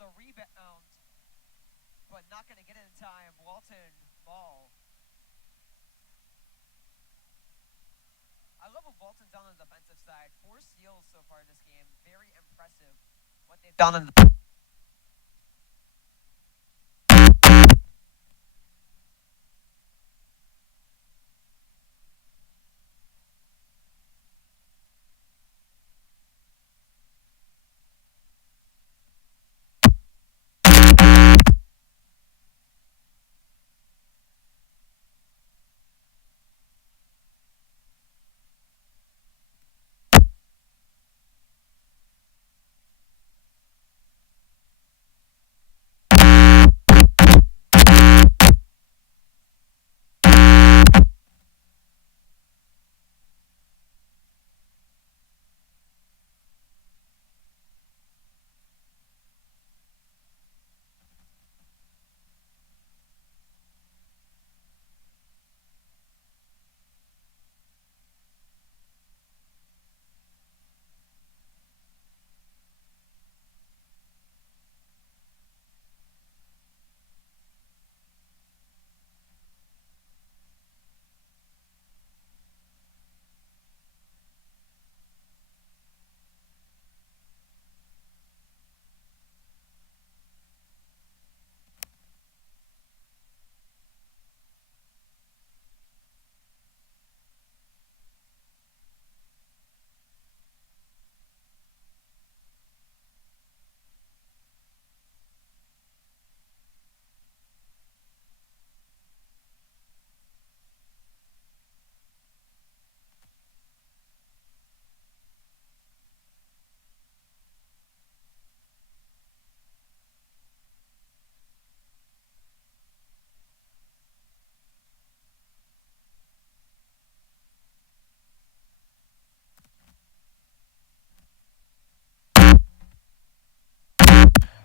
the rebound, but not going to get it in time. Walton ball. I love what Walton's done on the defensive side. 4 steals so far in this game. Very impressive what they've done in the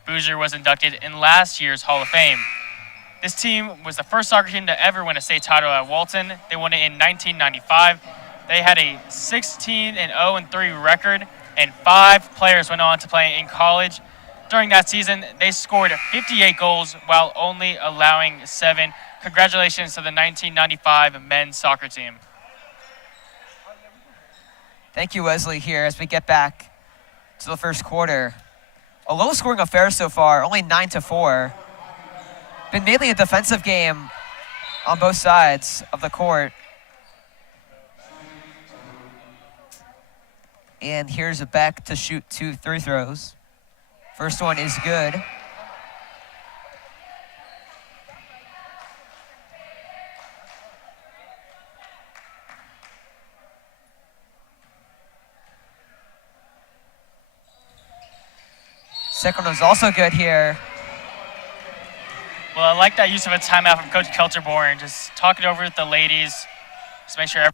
Boozer was inducted in last year's Hall of Fame. This team was the first soccer team to ever win a state title at Walton. They won it in 1995. They had a 16-0-3 record, and 5 players went on to play in college. During that season, they scored 58 goals while only allowing 7. Congratulations to the 1995 men's soccer team. Thank you, Wesley, here as we get back to the first quarter. A low-scoring affair so far, only 9-4. Been mainly a defensive game on both sides of the court. And here's a Beck to shoot 2 free throws. First one is good. Second one's also good here. Well, I like that use of a timeout from Coach Kelterborn. Just talk it over with the ladies. Just make sure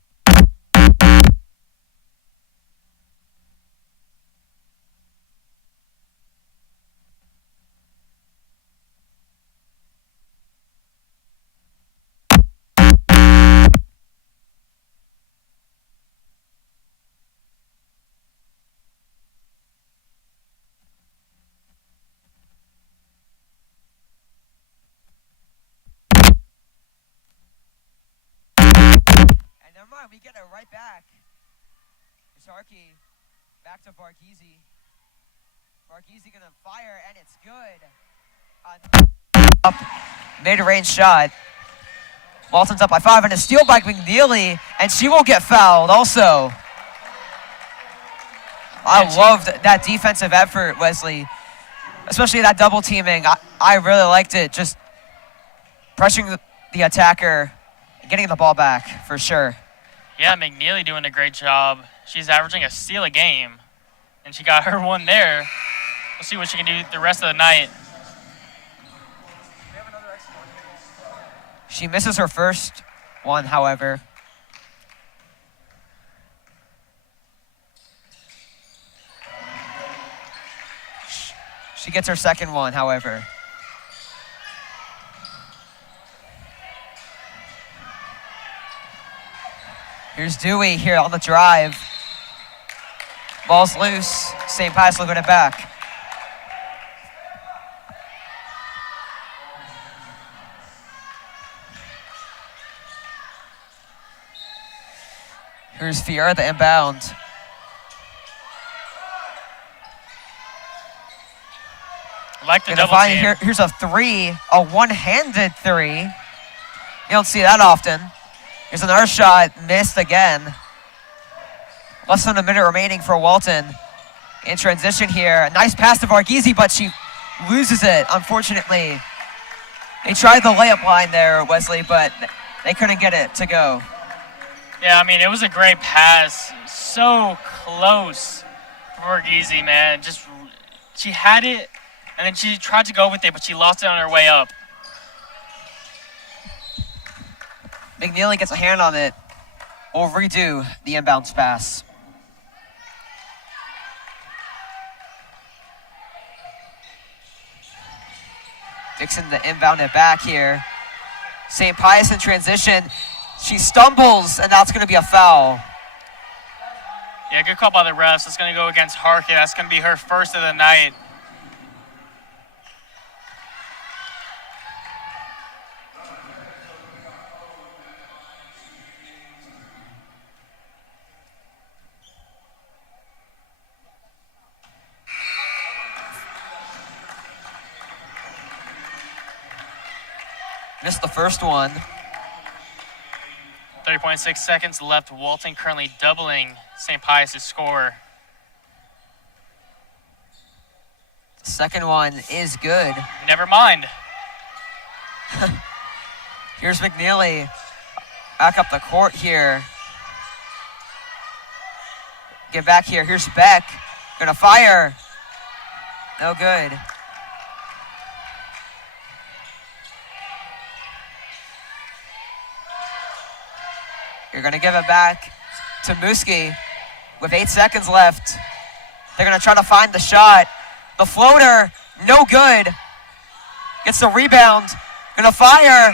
Never mind, we get it right back. Sharkey back to Varghese. Varghese gonna fire, and it's good. Up, mid-range shot. Walton's up by 5, and a steal by McNeely, and she will get fouled also. I loved that defensive effort, Wesley. Especially that double teaming. I really liked it. Just pressuring the attacker, getting the ball back for sure. Yeah, McNeely doing a great job. She's averaging a steal a game, and she got her one there. We'll see what she can do the rest of the night. She misses her first one, however. She gets her second one, however. Here's Dewey here on the drive. Ball's loose. St. Pius will get it back. Here's Fiera, the inbound. Like the double team. Here's a three, a one-handed three. You don't see that often. Here's another shot, missed again. Less than a minute remaining for Walton. In transition here, nice pass to Varghese, but she loses it, unfortunately. They tried the layup line there, Wesley, but they couldn't get it to go. Yeah, I mean, it was a great pass. So close for Varghese, man. Just, she had it, and then she tried to go with it, but she lost it on her way up. McNeely gets a hand on it. We'll redo the inbounds pass. Dixon the inbound it back here. St. Pius in transition. She stumbles, and that's going to be a foul. Yeah, good call by the refs. It's going to go against Harkin. That's going to be her first of the night. Missed the first one. 30.6 seconds left. Walton currently doubling St. Pius' score. The second one is good. Never mind. Here's McNeely. Back up the court here. Get back here. Here's Beck. Gonna fire. No good. You're going to give it back to Muski with 8 seconds left. They're going to try to find the shot. The floater, no good. Gets the rebound. Going to fire.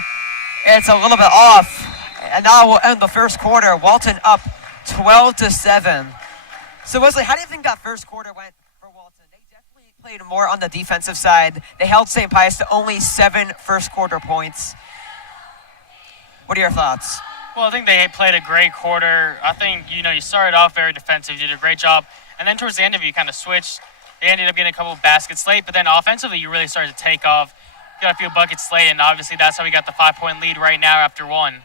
It's a little bit off. And now we'll end the first quarter. Walton up 12-7. So Wesley, how do you think that first quarter went for Walton? They definitely played more on the defensive side. They held St. Pius to only 7 first quarter points. What are your thoughts? Well, I think they played a great quarter. I think, you started off very defensive. You did a great job. And then towards the end of it, you kind of switched. They ended up getting a couple of baskets late. But then offensively, you really started to take off. You got a few buckets late. And obviously, that's how we got the 5-point lead right now after one.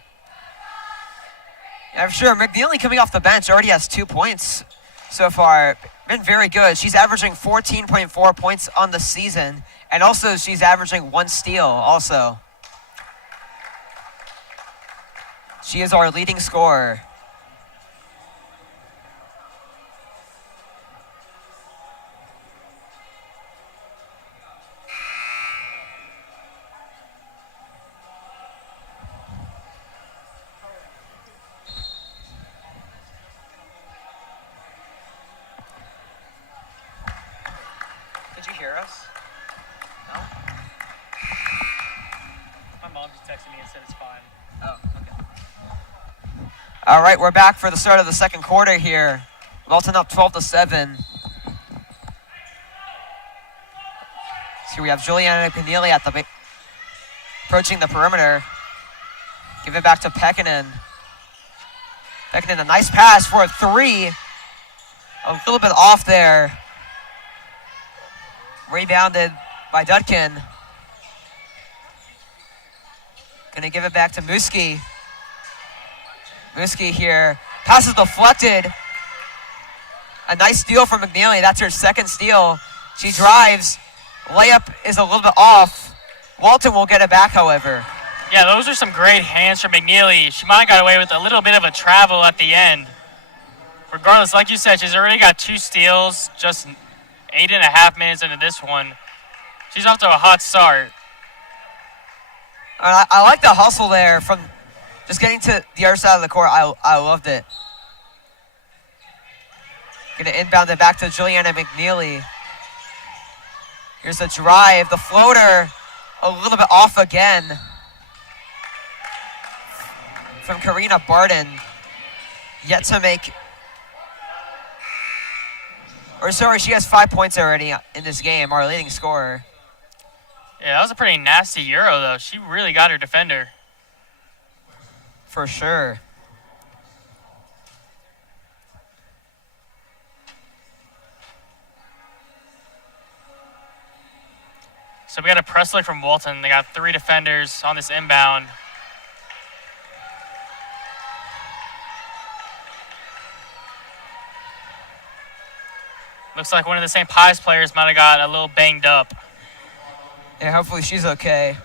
Yeah, for sure. McNeely coming off the bench already has 2 points so far. Been very good. She's averaging 14.4 points on the season. And also, she's averaging 1 steal also. She is our leading scorer. Did you hear us? No? My mom just texted me and said it's fine. Oh, okay. All right, we're back for the start of the second quarter here. Walton up 12-7. So we have Juliana McNeely at the approaching the perimeter. Give it back to Pekkanen. Pekkanen, a nice pass for a three. A little bit off there. Rebounded by Dudkin. Gonna give it back to Muski. Muski here. Pass is deflected. A nice steal from McNeely. That's her second steal. She drives. Layup is a little bit off. Walton will get it back, however. Yeah, those are some great hands from McNeely. She might have got away with a little bit of a travel at the end. Regardless, like you said, she's already got 2 steals, just 8.5 minutes into this one. She's off to a hot start. I like the hustle there from just getting to the other side of the court. I loved it. Gonna inbound it back to Juliana McNeely. Here's the drive. The floater a little bit off again from Karina Barton. Yet to make, she has 5 points already in this game, our leading scorer. Yeah, that was a pretty nasty Euro, though. She really got her defender. For sure. So we got a press look from Walton. They got 3 defenders on this inbound. Looks like one of the St. Pius players might have got a little banged up. Yeah, hopefully she's okay.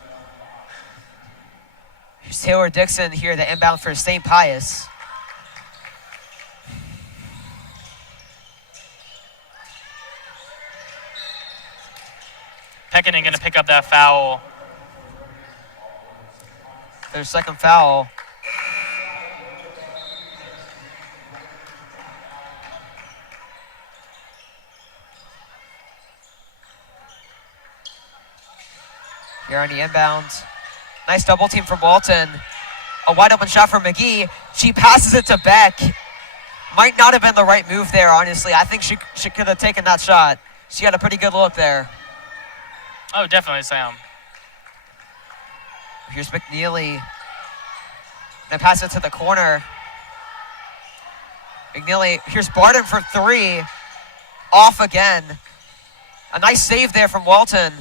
Here's Taylor Dixon here, the inbound for St. Pius. Pekkanen going to pick up that foul. Their second foul. Here on the inbound. Nice double team from Walton. A wide open shot from McGee. She passes it to Beck. Might not have been the right move there, honestly. I think she could have taken that shot. She had a pretty good look there. Oh, definitely, Sam. Here's McNeely. Then pass it to the corner. McNeely, here's Barton for 3. Off again. A nice save there from Walton.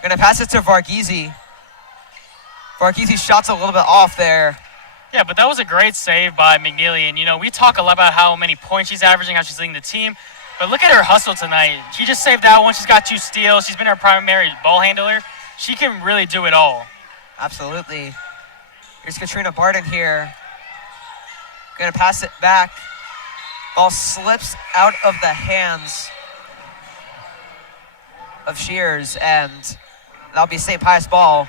Gonna pass it to Varghese. Varghese's shot's a little bit off there. Yeah, but that was a great save by McNeely. And, you know, we talk a lot about how many points she's averaging, how she's leading the team. But look at her hustle tonight. She just saved that one. She's got 2 steals. She's been our primary ball handler. She can really do it all. Absolutely. Here's Katrina Barton here. Gonna pass it back. Ball slips out of the hands of Shears, and that'll be St. Pius ball.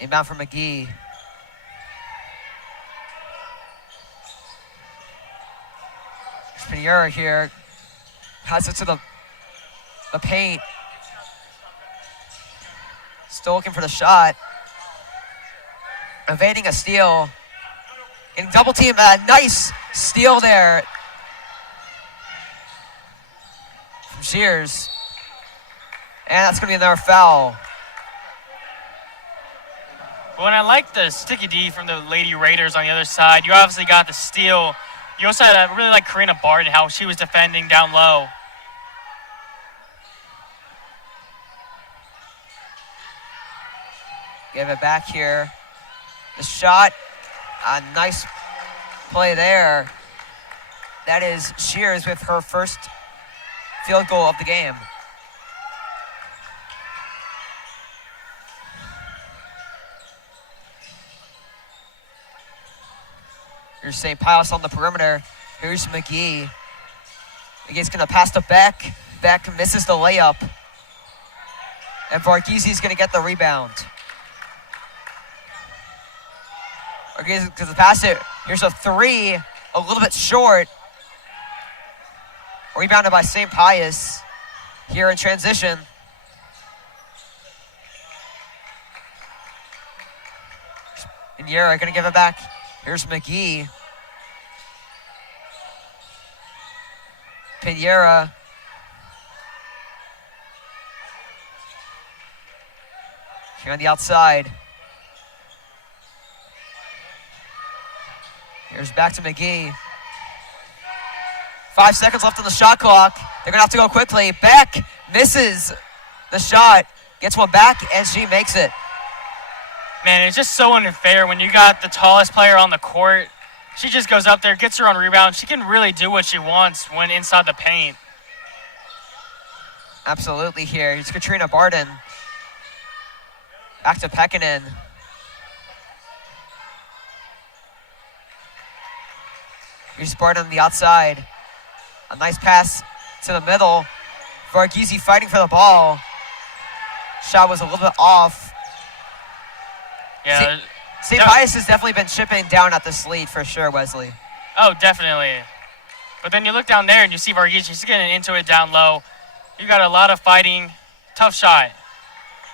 Inbound from McGee. Pinheiro here. Has it to the paint. Still looking for the shot. Evading a steal. Getting double team. A nice steal there from Shears. And that's going to be another foul. Well, and I like the sticky D from the Lady Raiders on the other side. You obviously got the steal. You also had I really like Karina Barton, how she was defending down low. Give it back here. The shot, a nice play there. That is Shears with her first field goal of the game. Here's St. Pius on the perimeter. Here's McGee. McGee's going to pass to Beck. Beck misses the layup. And Varghese's going to get the rebound. Varghese going to pass it. Here's a 3, a little bit short. Rebounded by St. Pius here in transition. Pinheiro going to give it back. Here's McGee. Pinheiro. Here on the outside. Here's back to McGee. 5 seconds left on the shot clock. They're going to have to go quickly. Beck misses the shot. Gets one back, and she makes it. Man, it's just so unfair when you got the tallest player on the court. She just goes up there, gets her own rebound. She can really do what she wants when inside the paint. Absolutely here. Here's Katrina Barton. Back to Pekkanen. Here's Barton on the outside. A nice pass to the middle. Varghese fighting for the ball. Shot was a little bit off. Yeah. St. Pius has definitely been chipping down at this lead for sure, Wesley. Oh, definitely. But then you look down there and you see Varghese. She's getting into it down low. You got a lot of fighting. Tough shot.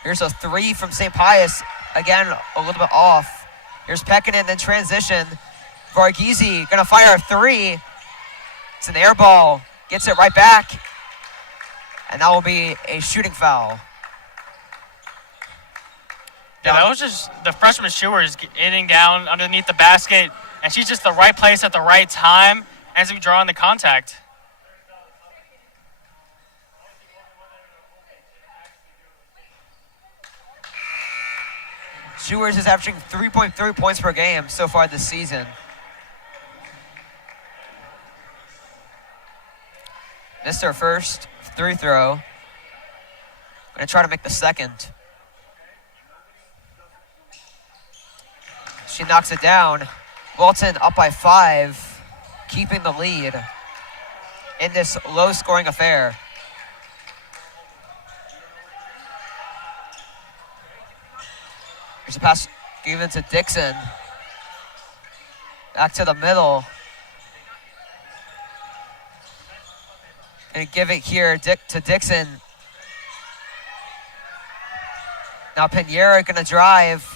Here's a 3 from St. Pius. Again, a little bit off. Here's Pekkanen, then transition. Varghese gonna fire a 3. It's an air ball. Gets it right back. And that will be a shooting foul. Yeah, that was just the freshman Shewers hitting down underneath the basket, and she's just the right place at the right time as we draw in the contact. Shewers is averaging 3.3 points per game so far this season. Missed her first free throw. Gonna try to make the second. She knocks it down. Walton up by 5, keeping the lead in this low-scoring affair. There's a pass given to Dixon. Back to the middle. Gonna give it here to Dixon. Now Pinheiro gonna drive.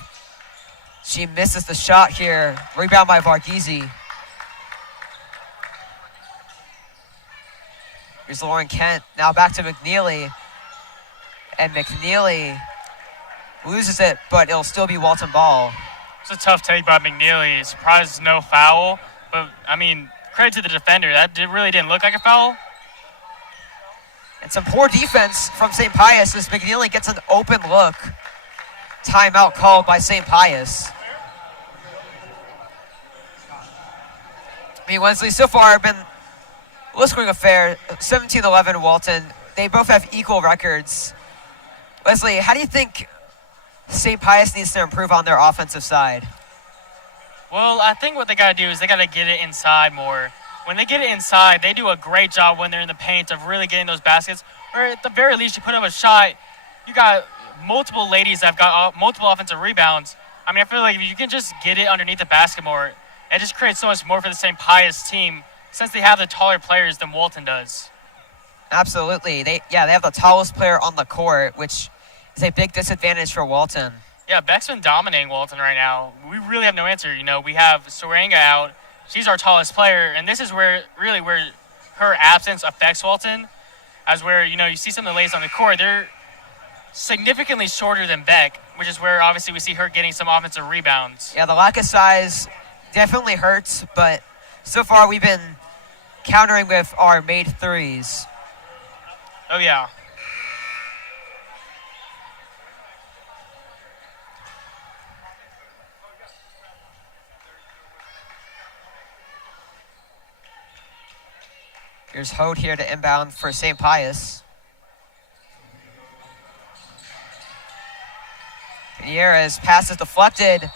She misses the shot here. Rebound by Varghese. Here's Lauren Kent. Now back to McNeely. And McNeely loses it, but it'll still be Walton ball. It's a tough take by McNeely. Surprised no foul. But, I mean, credit to the defender. That really didn't look like a foul. And some poor defense from St. Pius as McNeely gets an open look. Timeout called by St. Pius. I mean, Wesley, so far been a low-scoring affair. 17-11 Walton. They both have equal records. Wesley, how do you think St. Pius needs to improve on their offensive side? Well, I think what they got to do is they got to get it inside more. When they get it inside, they do a great job when they're in the paint of really getting those baskets. Or at the very least, you put up a shot. You got multiple ladies that have got multiple offensive rebounds. I mean, I feel like if you can just get it underneath the basket more, it just creates so much more for the St. Pius team since they have the taller players than Walton does. Absolutely. They have the tallest player on the court, which is a big disadvantage for Walton. Yeah, Beck's been dominating Walton right now. We really have no answer. You know, we have Soranga out. She's our tallest player, and this is where her absence affects Walton, as where, you know, you see some of the ladies on the court, they're significantly shorter than Beck, which is where obviously we see her getting some offensive rebounds. Yeah, the lack of size definitely hurts, but so far we've been countering with our made threes. Oh, yeah. Here's Hode here to inbound for St. Pius. Pinheiro's pass is deflected.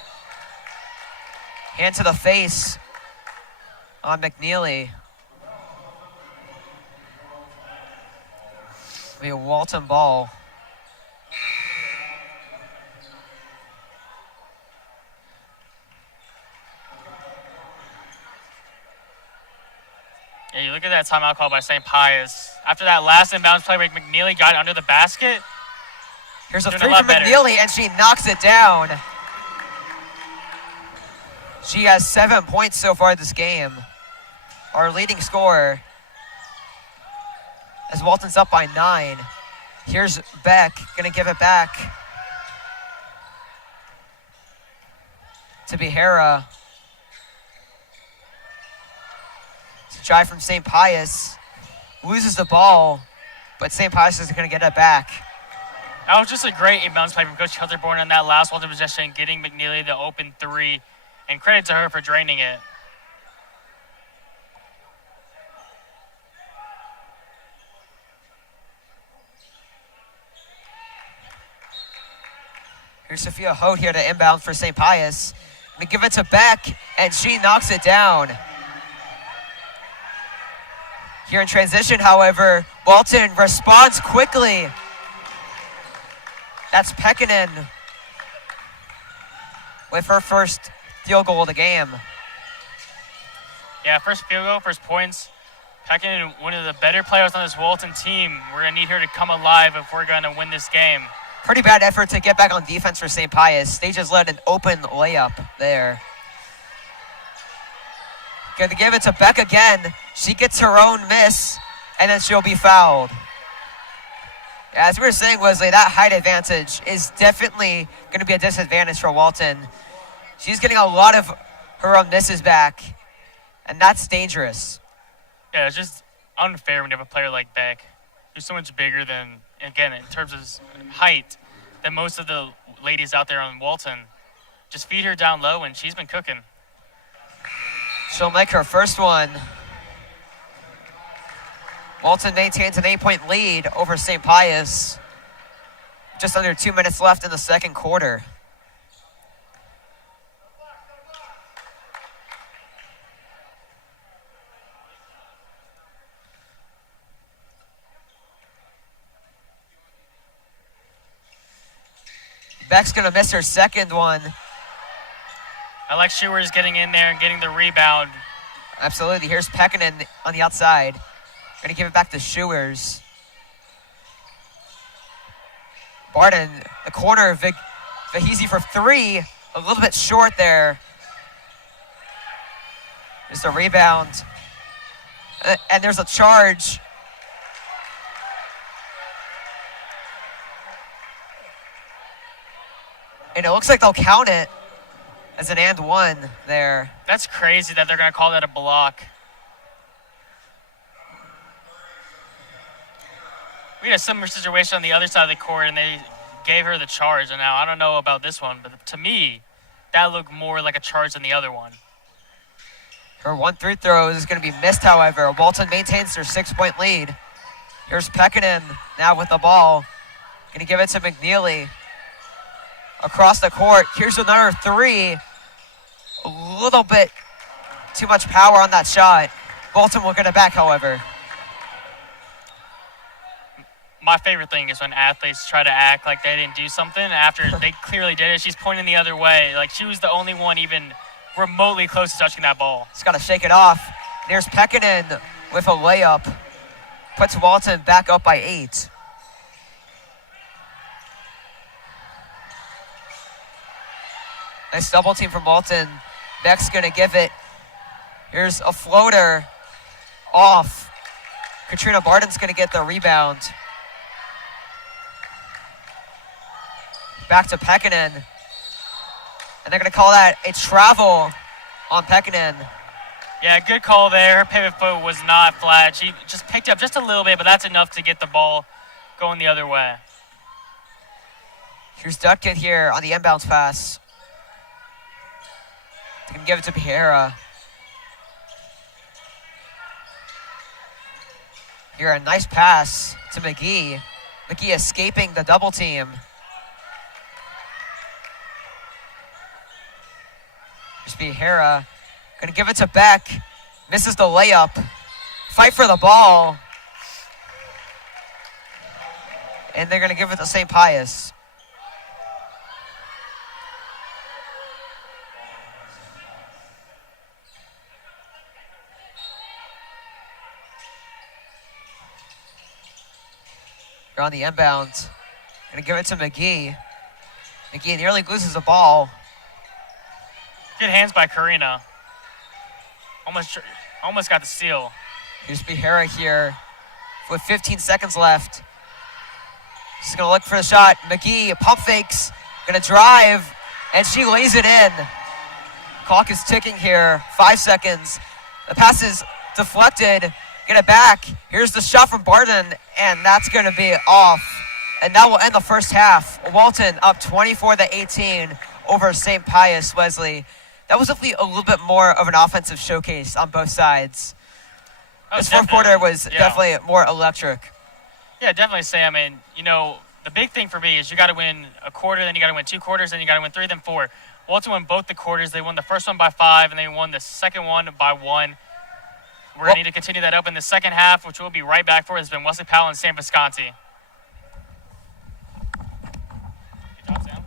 Hand to the face on McNeely. It'll be a Walton ball. Yeah, you look at that timeout call by St. Pius. After that last inbounds play where McNeely got under the basket. Here's a three from McNeely, and she knocks it down. She has 7 points so far this game. Our leading scorer. As Walton's up by 9. Here's Beck, gonna give it back to Behera. Try from St. Pius. Loses the ball, but St. Pius is gonna get it back. That was just a great inbounds play from Coach Hilderborn on that last Walton possession, getting McNeely the open three, and credit to her for draining it. Here's Sophia Hode here to inbound for St. Pius. Gonna give it to Beck, and she knocks it down. Here in transition, however, Walton responds quickly. That's Pekkanen with her first field goal of the game. Yeah, first field goal, first points. Pekkanen, one of the better players on this Walton team. We're going to need her to come alive if we're going to win this game. Pretty bad effort to get back on defense for St. Pius. They just let an open layup there. Gonna give it to Beck again. She gets her own miss, and then she'll be fouled. As we were saying, Wesley, that height advantage is definitely going to be a disadvantage for Walton. She's getting a lot of her own misses back, and that's dangerous. Yeah, it's just unfair when you have a player like Beck, who's so much bigger than, again, in terms of height, than most of the ladies out there on Walton. Just feed her down low, and she's been cooking. She'll make her first one. Walton maintains an 8-point lead over St. Pius. Just under 2 minutes left in the second quarter. Beck's going to miss her second one. I like Schewers getting in there and getting the rebound. Absolutely. Here's Pekkanen on the outside. Going to give it back to Schewers. Barden, the corner, Vahisi for three. A little bit short there. Just a rebound. And there's a charge. And it looks like they'll count it as an and one there. That's crazy that they're going to call that a block. We had a similar situation on the other side of the court, and they gave her the charge. And now I don't know about this one, but to me, that looked more like a charge than the other one. Her 1-3 throw is going to be missed, however. Walton maintains their 6-point lead. Here's Pekkanen now with the ball. Going to give it to McNeely. Across the court. Here's another three. A little bit too much power on that shot. Walton will get it back, however. My favorite thing is when athletes try to act like they didn't do something after they clearly did it. She's pointing the other way. Like she was the only one even remotely close to touching that ball. Just got to shake it off. There's Pekkanen with a layup. Puts Walton back up by 8. Nice double team from Walton. Beck's going to give it. Here's a floater off. Katrina Barden's going to get the rebound. Back to Pekkanen. And they're going to call that a travel on Pekkanen. Yeah, good call there. Her pivot foot was not flat. She just picked up just a little bit, but that's enough to get the ball going the other way. Here's Dutkin here on the inbounds pass. They can give it to Piera. Here, a nice pass to McGee. McGee escaping the double team. Here's Piera. Gonna give it to Beck. Misses the layup. Fight for the ball. And they're gonna give it to St. Pius. They're on the inbound. Gonna give it to McGee. McGee nearly loses the ball. Good hands by Karina. Almost got the steal. Here's Piera here with 15 seconds left. She's gonna look for the shot. McGee pump fakes, gonna drive, and she lays it in. Clock is ticking here, 5 seconds. The pass is deflected, get it back. Here's the shot from Barden, and that's gonna be off. And that will end the first half. Walton up 24-18 over St. Pius. Wesley, that was definitely a little bit more of an offensive showcase on both sides. This fourth quarter was definitely more electric. Yeah, definitely, Sam. And, you know, the big thing for me is you got to win a quarter, then you got to win 2 quarters, then you got to win 3, then 4. Walton won both the quarters. They won the first one by 5, and they won the second one by 1. We're going to need to continue that up in the second half, which we'll be right back for. It's been Wesley Powell and Sam Visconti. Good job, Sam.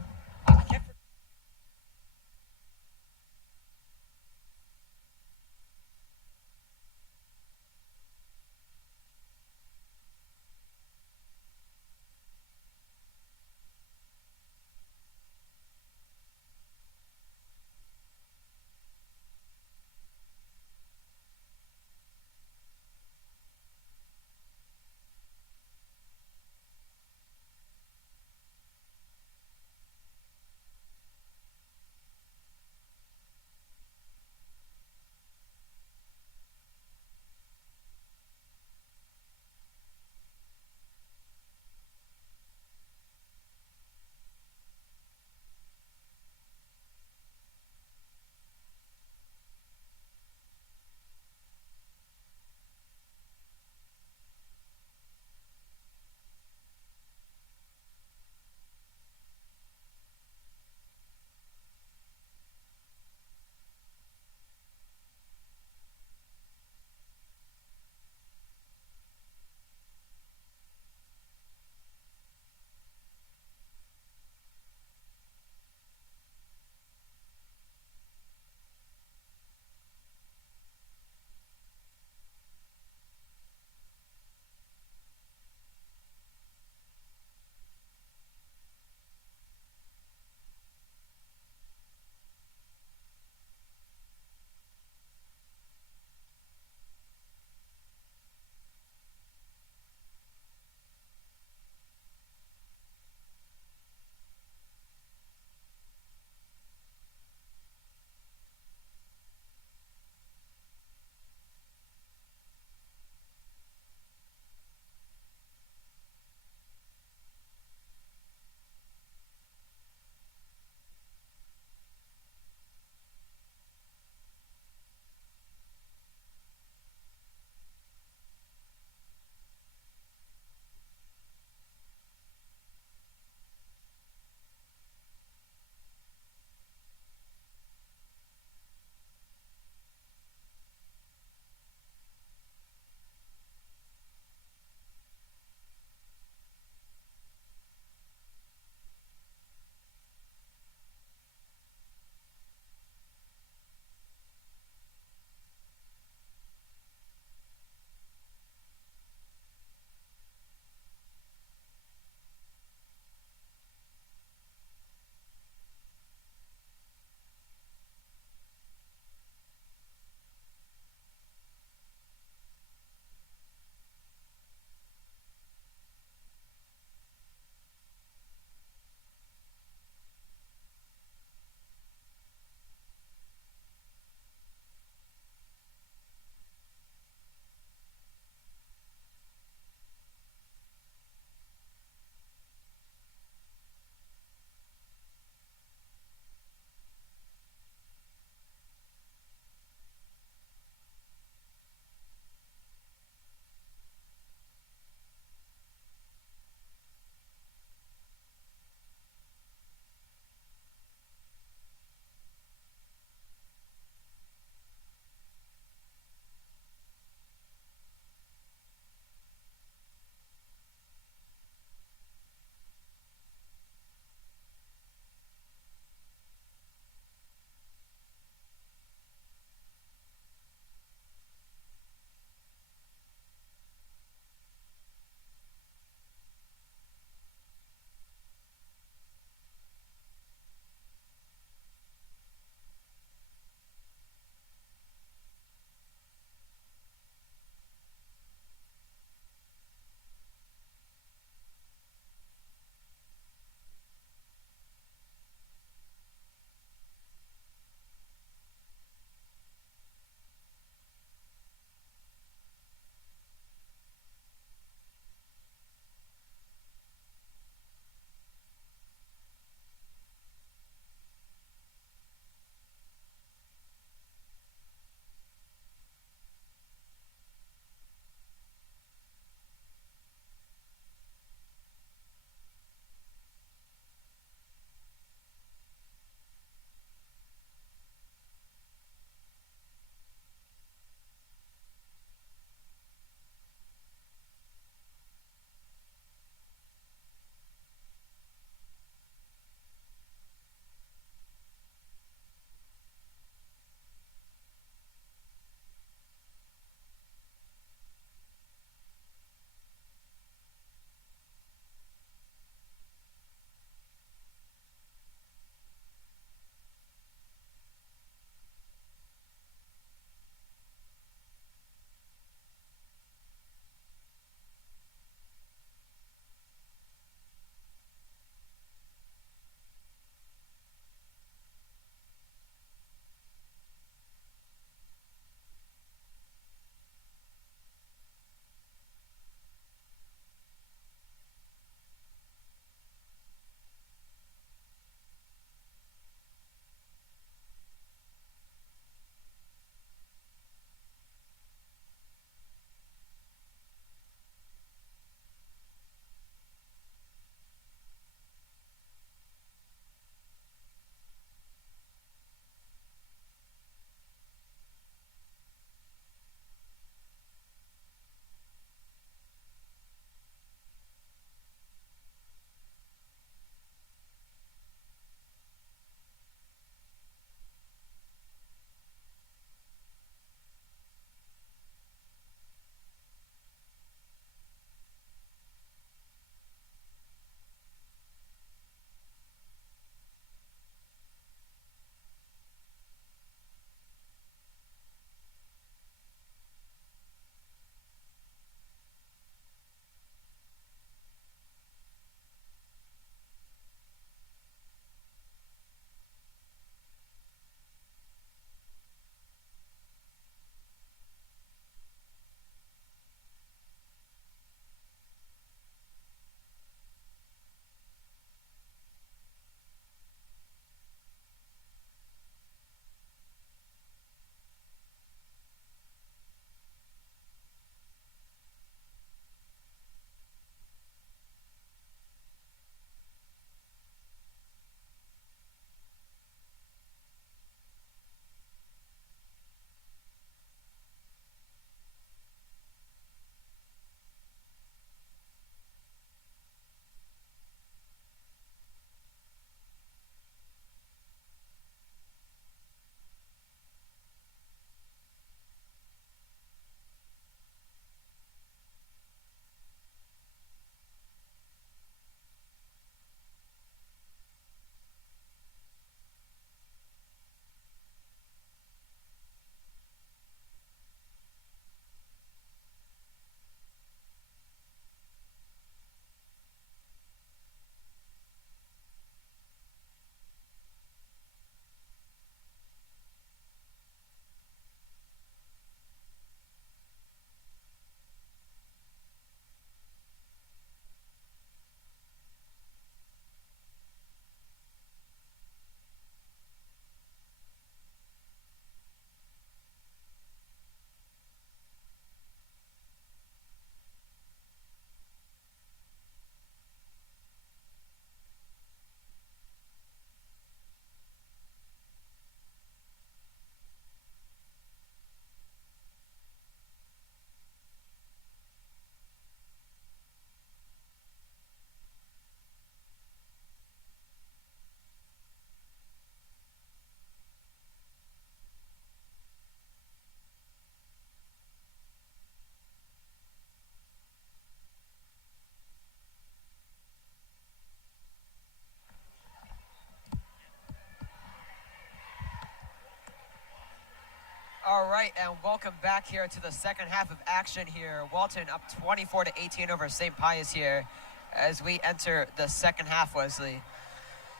right, and welcome back here to the second half of action here. Walton up 24-18 over St. Pius here as we enter the second half, Wesley.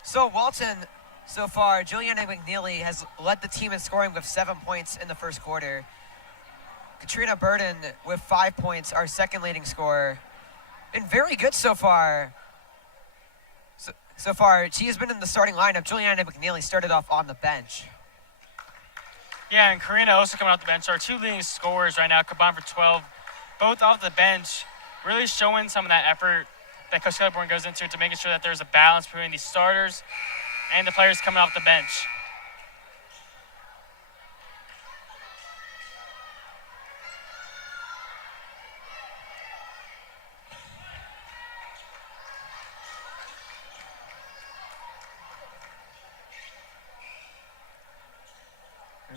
So Walton, so far, Juliana McNeely has led the team in scoring with 7 points in the first quarter. Katrina Burden with 5 points, our second leading scorer. Been very good so far. So far, she has been in the starting lineup. Juliana McNeely started off on the bench. Yeah, and Karina also coming off the bench. Our two leading scorers right now combined for 12, both off the bench, really showing some of that effort that Coach Claiborne goes into to making sure that there's a balance between the starters and the players coming off the bench.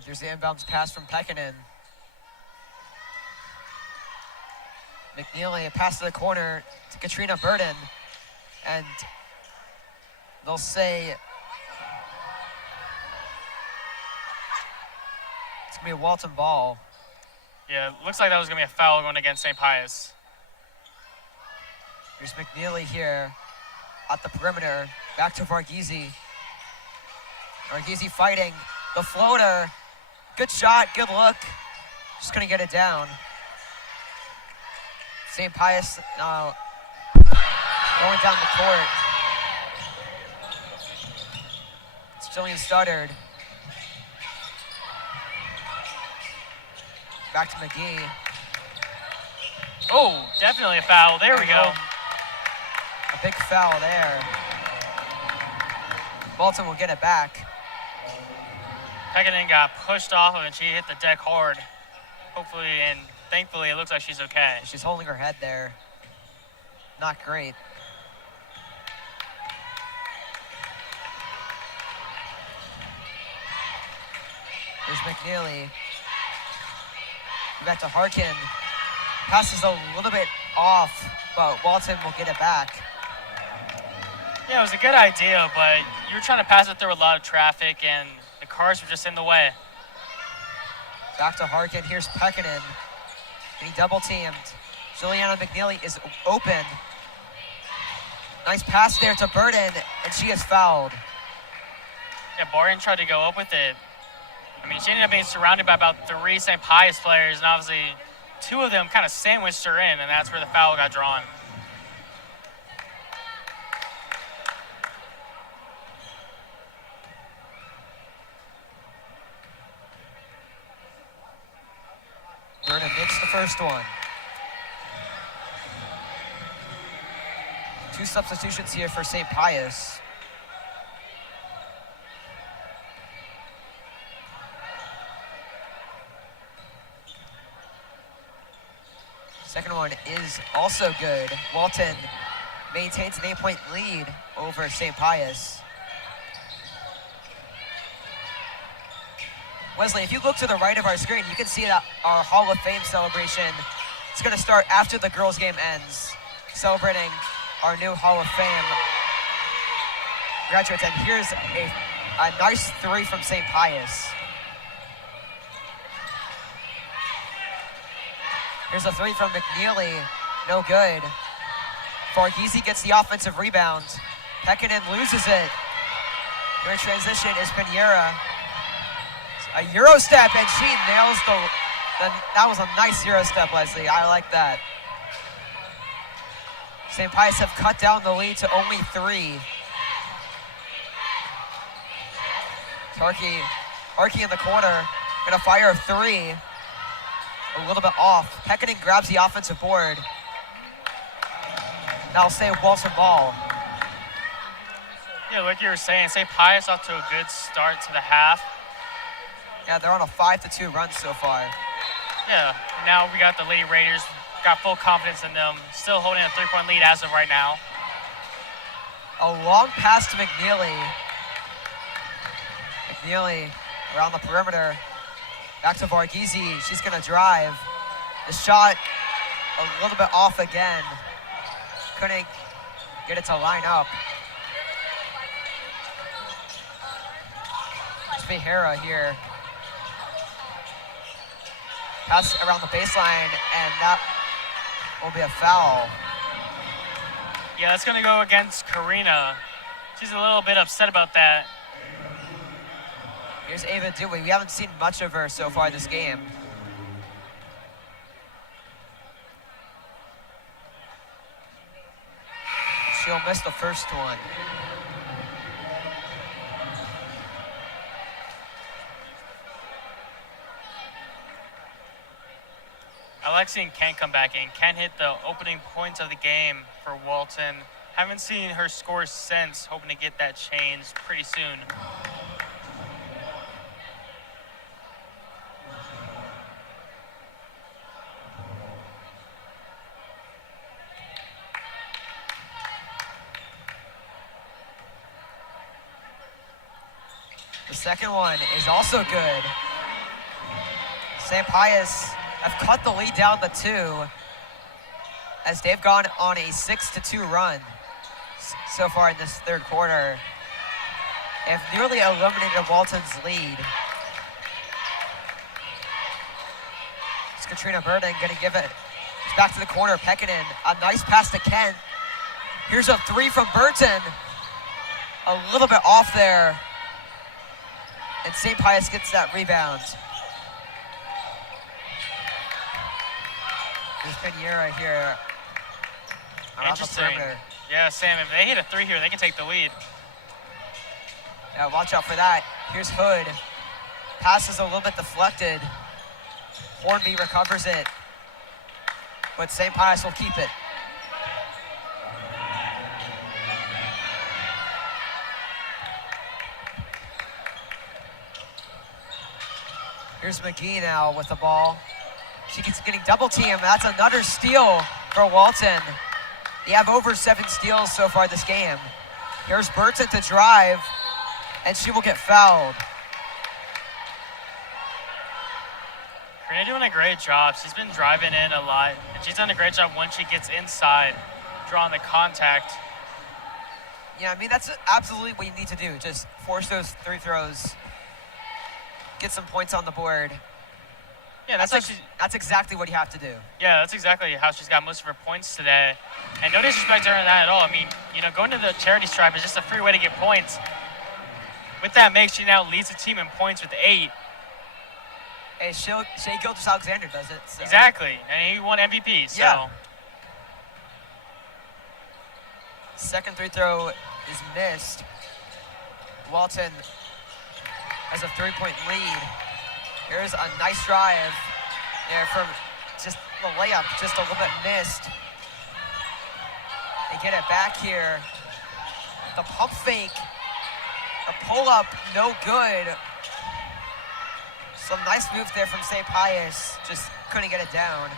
There's the inbounds pass from Pekkanen. McNeely, a pass to the corner to Katrina Burden. And they'll say it's going to be a Walton ball. Yeah, looks like that was going to be a foul going against St. Pius. Here's McNeely here at the perimeter. Back to Varghese. Varghese fighting. The floater. Good shot, good look. Just going to get it down. St. Pius now going down the court. It's Jillian Studdard. Back to McGee. Oh, definitely a foul. There we go. A big foul there. Walton will get it back. Pekkanen got pushed off of and she hit the deck hard. Hopefully and thankfully it looks like she's okay. She's holding her head there. Not great. Here's McNeely. Back to Harkin. Passes a little bit off, but Walton will get it back. Yeah, it was a good idea, but you were trying to pass it through a lot of traffic and the cars were just in the way. Back to Harkin. Here's Pekkanen. And he double teamed. Juliana McNeely is open. Nice pass there to Burden, and she is fouled. Yeah, Barton tried to go up with it. I mean, she ended up being surrounded by about 3 St. Pius players, and obviously 2 of them kind of sandwiched her in, and that's where the foul got drawn. Burden makes the first one. 2 substitutions here for St. Pius. Second one is also good. Walton maintains an 8-point lead over St. Pius. Wesley, if you look to the right of our screen, you can see that our Hall of Fame celebration is going to start after the girls' game ends, celebrating our new Hall of Fame graduates. And here's a nice 3 from St. Pius. Here's a 3 from McNeely, no good. Varghese gets the offensive rebound. Pekkanen loses it. Here in transition is Pinheira. A Euro step, and she nails that was a nice Euro step, Leslie. I like that. St. Pius have cut down the lead to only 3. Harkey in the corner, gonna fire a 3. A little bit off. Pekkanen grabs the offensive board. Now I'll say Walton ball. Yeah, like you were saying, St. Pius off to a good start to the half. Yeah, they're on a 5-2 run so far. Yeah, now we got the Lady Raiders, got full confidence in them, still holding a 3-point lead as of right now. A long pass to McNeely. McNeely around the perimeter. Back to Varghese. She's going to drive. The shot a little bit off again. Couldn't get it to line up. It's Pinheira here. Pass around the baseline, and that will be a foul. Yeah, that's going to go against Karina. She's a little bit upset about that. Here's Ava Dewey. We haven't seen much of her so far this game. She'll miss the first one. I like seeing Ken come back in. Ken hit the opening points of the game for Walton. Haven't seen her score since. Hoping to get that changed pretty soon. The second one is also good. St. Pius have cut the lead down to 2 as they've gone on a 6-2 run so far in this third quarter. They have nearly eliminated Walton's lead. It's Katrina Burden going to give it back to the corner. Pekkanen, a nice pass to Kent. Here's a 3 from Burton. A little bit off there. And St. Pius gets that rebound. There's Pinheiro here around the perimeter. Yeah, Sam, if they hit a 3 here, they can take the lead. Yeah, watch out for that. Here's Hood. Pass is a little bit deflected. Hornby recovers it. But St. Pius will keep it. Here's McGee now with the ball. She keeps getting double teamed. That's another steal for Walton. They have over 7 steals so far this game. Here's Burton to drive, and she will get fouled. Karina doing a great job. She's been driving in a lot, and she's done a great job when she gets inside, drawing the contact. Yeah, I mean, that's absolutely what you need to do. Just force those 3 throws. Get some points on the board. Yeah, that's exactly what you have to do. Yeah, that's exactly how she's got most of her points today. And no disrespect to her in that at all. I mean, going to the charity stripe is just a free way to get points. With that make, she now leads the team in points with 8. Hey, Shea Gilchrist-Alexander does it. So. Exactly, and he won MVP, so. Yeah. Second 3 throw is missed. Walton has a 3-point lead. Here's a nice drive there from just the layup, just a little bit missed. They get it back here. The pump fake, the pull-up, no good. Some nice moves there from St. Pius, just couldn't get it down.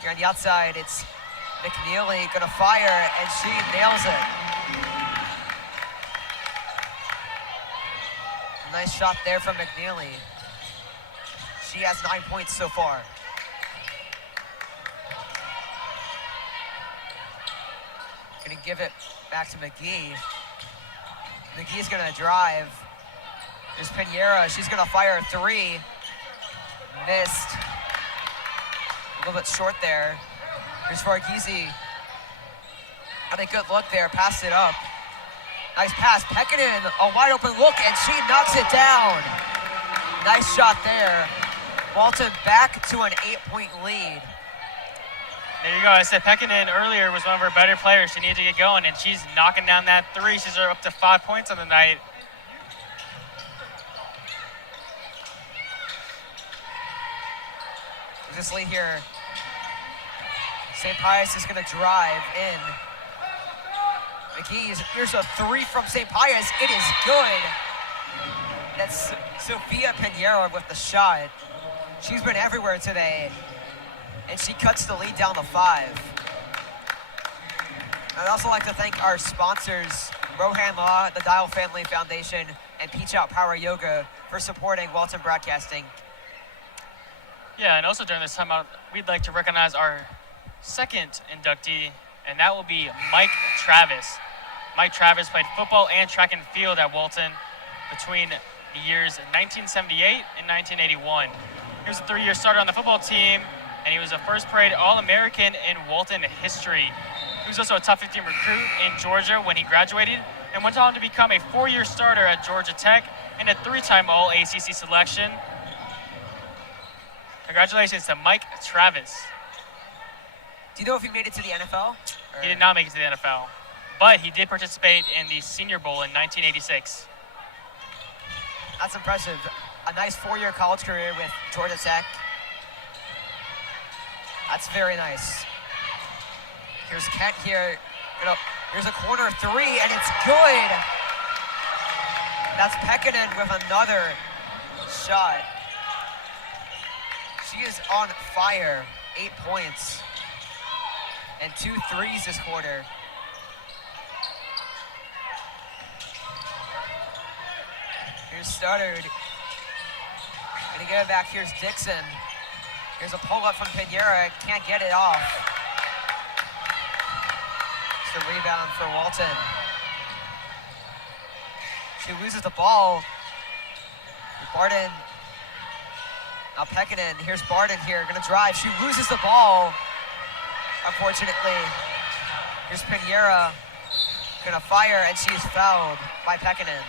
Here on the outside, it's McNeely gonna fire, and she nails it. Nice shot there from McNeely. She has 9 points so far. Gonna give it back to McGee. McGee's gonna drive. There's Pinheiro. She's gonna fire a 3. Missed. A little bit short there. Here's Varghese. Had a good look there. Passed it up. Nice pass. Pekkanen, a wide open look, and she knocks it down. Nice shot there. Walton back to an 8-point lead. There you go. I said Pekkanen earlier was one of her better players. She needed to get going, and she's knocking down that 3. She's up to 5 points on the night. This lead here. St. Pius is going to drive in. McGee, here's a 3 from St. Pius. It is good. That's Sophia Pinheiro with the shot. She's been everywhere today, and she cuts the lead down to 5. I'd also like to thank our sponsors, Rohan Law, the Dial Family Foundation, and Peach Out Power Yoga for supporting Walton Broadcasting. Yeah, and also during this time out, we'd like to recognize our second inductee, and that will be Mike Travis. Mike Travis played football and track and field at Walton between the years 1978 and 1981. He was a 3-year starter on the football team, and he was a first parade All-American in Walton history. He was also a top 15 recruit in Georgia when he graduated, and went on to become a 4-year starter at Georgia Tech and a 3-time All-ACC selection. Congratulations to Mike Travis. Do you know if he made it to the NFL? He did not make it to the NFL, but he did participate in the Senior Bowl in 1986. That's impressive. A nice 4-year college career with Georgia Tech. That's very nice. Here's Kent here. Here's a corner 3, and it's good. That's Pekkanen with another shot. She is on fire. 8 points. And 2 threes this quarter. Here's Studdard. Gonna get it back. Here's Dixon. Here's a pull-up from Pinheiro. Can't get it off. It's the rebound for Walton. She loses the ball. Barden. Now Pekkanen. Here's Barden here. Gonna drive. She loses the ball. Unfortunately. Here's Pinheiro. Gonna fire, and she's fouled by Pekkanen.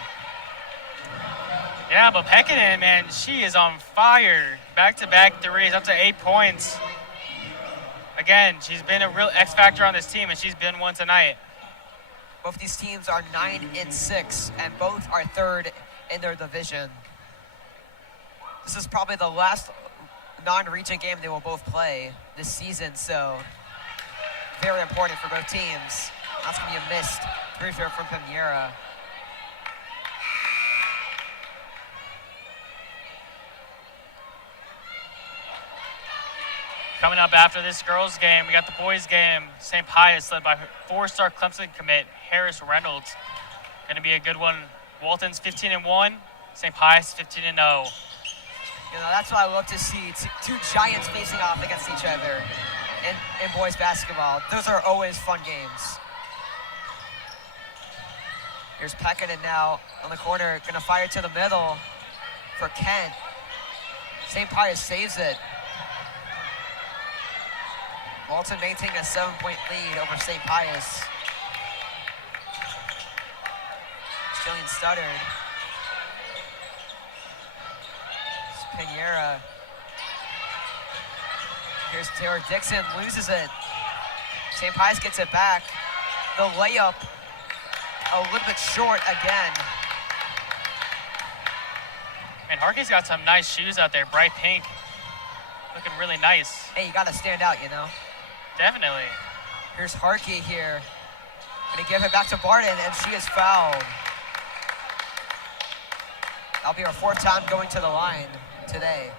Yeah, but Pekkanen, man, she is on fire. Back-to-back threes, up to 8 points. Again, she's been a real X factor on this team, and she's been one tonight. Both these teams are 9-6, and both are 3rd in their division. This is probably the last non-region game they will both play this season, so very important for both teams. That's going to be a missed free throw from Pinheiro. Coming up after this girls' game, we got the boys' game. St. Pius led by 4-star Clemson commit Harris Reynolds. Going to be a good one. Walton's 15-1, St. Pius 15-0. You know, that's what I love to see. Two giants facing off against each other in boys basketball. Those are always fun games. Here's Pekkanen now on the corner. Going to fire to the middle for Kent. St. Pius saves it. Walton maintaining a 7-point lead over St. Pius. Jillian Studdard. It's Pinheiro. Here's Tara Dixon, loses it. St. Pius gets it back. The layup a little bit short again. And Harkey's got some nice shoes out there, bright pink. Looking really nice. Hey, you gotta stand out, you know? Definitely. Here's Harkey here. Gonna give it back to Barden, and she is fouled. That'll be our 4th time going to the line today.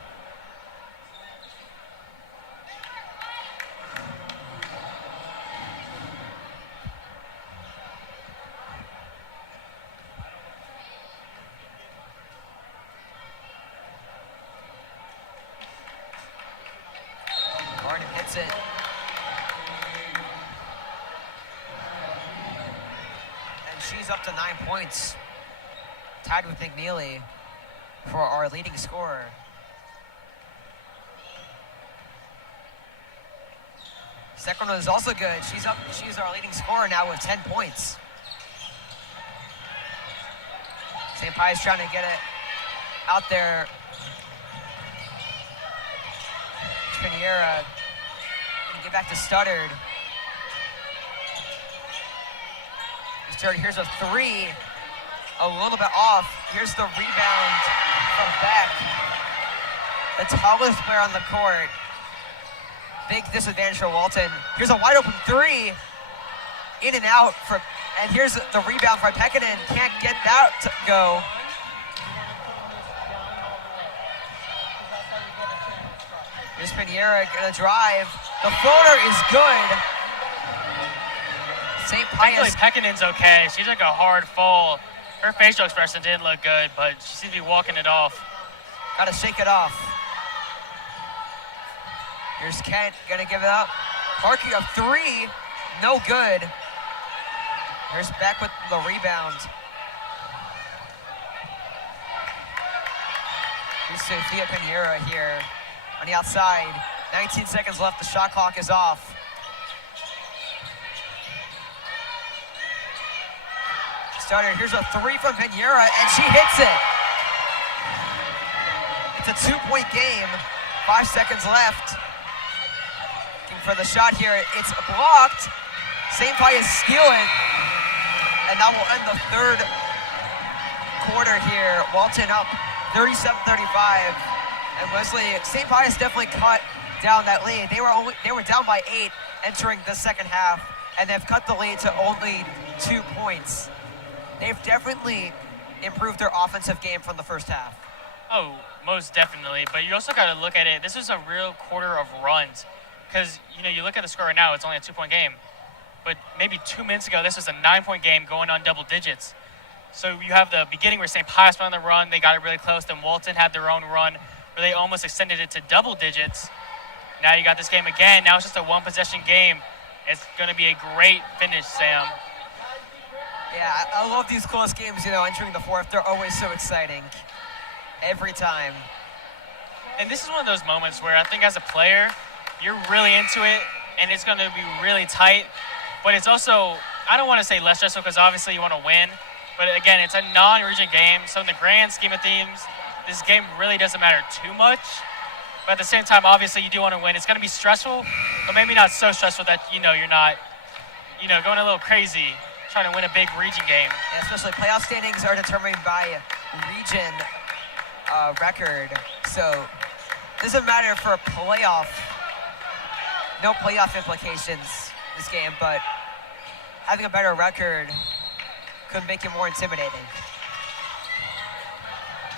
Barden hits it. She's up to 9 points, tied with McNeely for our leading scorer. Second one is also good. She's our leading scorer now with 10 points. St. Pius trying to get it out there. Pinheiro gonna get back to Studdard. Here's a 3, a little bit off. Here's the rebound from Beck, the tallest player on the court. Big disadvantage for Walton. Here's a wide open 3, in and out and here's the rebound for Pekkanen. Can't get that to go. Here's Pinheiro gonna drive. The floater is good. St. Pius. Pekkanen's okay. She took a hard fall. Her facial expression didn't look good, but she seems to be walking it off. Gotta shake it off. Here's Kent, gonna give it up. Harkey a 3, no good. Here's Beck with the rebound. Here's Sophia Pinheiro here on the outside. 19 seconds left. The shot clock is off. Starter, here's a three from Pinheiro, and she hits it. It's a 2-point game. 5 seconds left. Looking for the shot here. It's blocked. St. Pius steal it. And that will end the third quarter here. Walton up 37-35. And Wesley, St. Pius definitely cut down that lead. They were down by 8 entering the second half, and they've cut the lead to only 2 points. They've definitely improved their offensive game from the first half. Oh, most definitely. But you also got to look at it. This is a real quarter of runs, because you look at the score right now. It's only a 2-point game, but maybe 2 minutes ago this was a 9-point game going on double digits. So you have the beginning where St. Pius went on the run. They got it really close. Then Walton had their own run where they almost extended it to double digits. Now you got this game again. Now it's just a one-possession game. It's going to be a great finish, Sam. Yeah, I love these close games, entering the fourth. They're always so exciting. Every time. And this is one of those moments where I think as a player, you're really into it, and it's going to be really tight. But it's also, I don't want to say less stressful because obviously you want to win. But again, it's a non-region game. So in the grand scheme of things, this game really doesn't matter too much. But at the same time, obviously you do want to win. It's going to be stressful, but maybe not so stressful that, you're not, going a little crazy trying to win a big region game. Yeah, especially playoff standings are determined by region record. So it doesn't matter for playoff, no playoff implications this game, but having a better record could make it more intimidating.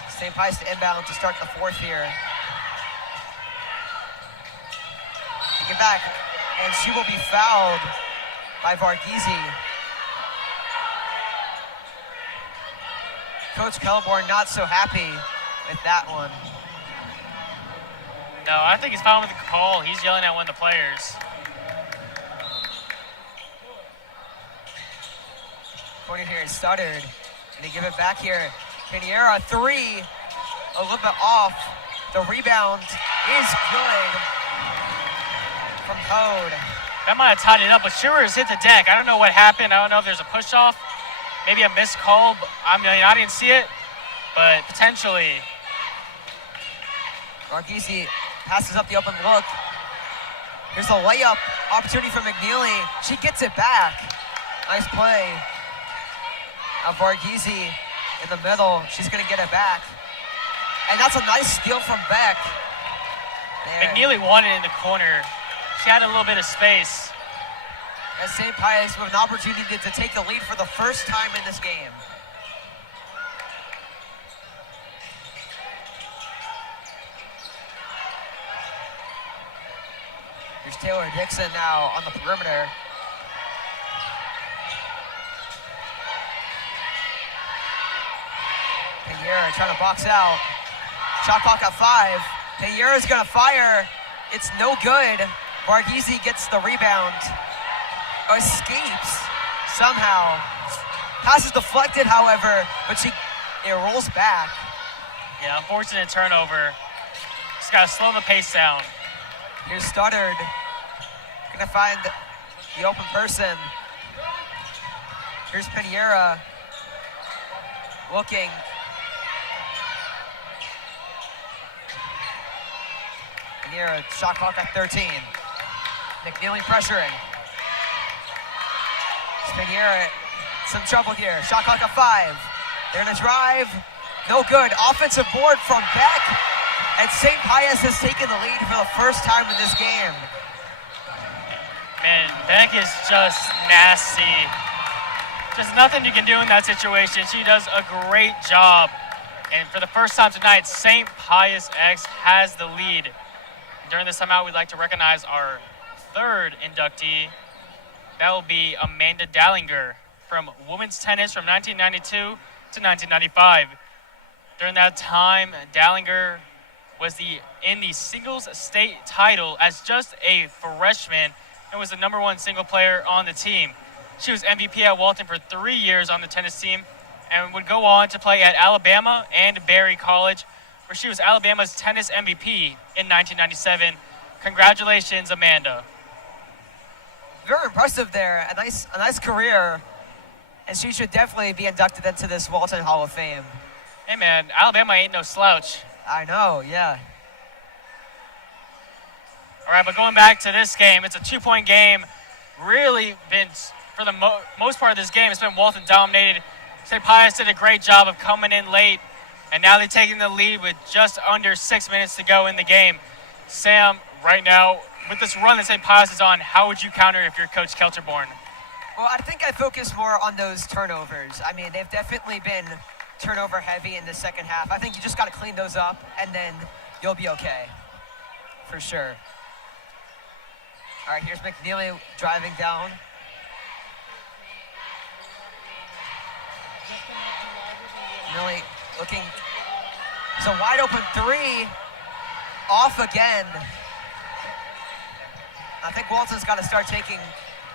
St. Pius to inbound to start the fourth here. Take it back, and she will be fouled by Varghese. Coach Kelleborn not so happy with that one. No, I think he's fine with the call. He's yelling at one of the players. Corner here is stuttered. And they give it back here. Pinheiro, three. A little bit off. The rebound is good from Hode. That might have tied it up, but Schurz hit the deck. I don't know what happened. I don't know if there's a push-off. Maybe a missed call. I didn't see it, but potentially. Varghese passes up the open look. Here's a layup opportunity for McNeely. She gets it back. Nice play. Varghese in the middle. She's going to get it back. And that's a nice steal from Beck. There. McNeely won it in the corner. She had a little bit of space. As St. Pius with an opportunity to take the lead for the first time in this game. Here's Taylor Dixon now on the perimeter. Pinheiro trying to box out. Shot clock at 5. Pinheiro's gonna fire. It's no good. Varghese gets the rebound. Escapes somehow. Pass is deflected, however, but it rolls back. Yeah, unfortunate turnover. Just gotta slow the pace down. Here's Studdard. Gonna find the open person. Here's Pinheiro. Looking. Pinheiro, shot clock at 13. McNeely pressuring. Pinheiro, some trouble here. Shot clock at 5. They're gonna drive. No good. Offensive board from Beck. And St. Pius has taken the lead for the first time in this game. Man, Beck is just nasty. Just nothing you can do in that situation. She does a great job. And for the first time tonight, St. Pius X has the lead. During this timeout, we'd like to recognize our third inductee. That will be Amanda Dallinger from women's tennis from 1992 to 1995. During that time, Dallinger was in the singles state title as just a freshman and was the #1 single player on the team. She was MVP at Walton for 3 years on the tennis team and would go on to play at Alabama and Berry College where she was Alabama's tennis MVP in 1997. Congratulations, Amanda. Very impressive there. A nice career, and she should definitely be inducted into this Walton Hall of Fame. Hey, man, Alabama ain't no slouch. I know, yeah. All right, but going back to this game, it's a 2-point game. Really been, for the most part of this game, it's been Walton dominated. St. Pius did a great job of coming in late, and now they're taking the lead with just under 6 minutes to go in the game. Sam, right now, with this run that St. Pius is on, how would you counter if you're Coach Kelterborn? Well, I think I focus more on those turnovers. I mean, they've definitely been turnover heavy in the second half. I think you just got to clean those up, and then you'll be okay, for sure. All right, here's McNeely driving down. McNeely looking. It's a wide open three. Off again. I think Walton's got to start taking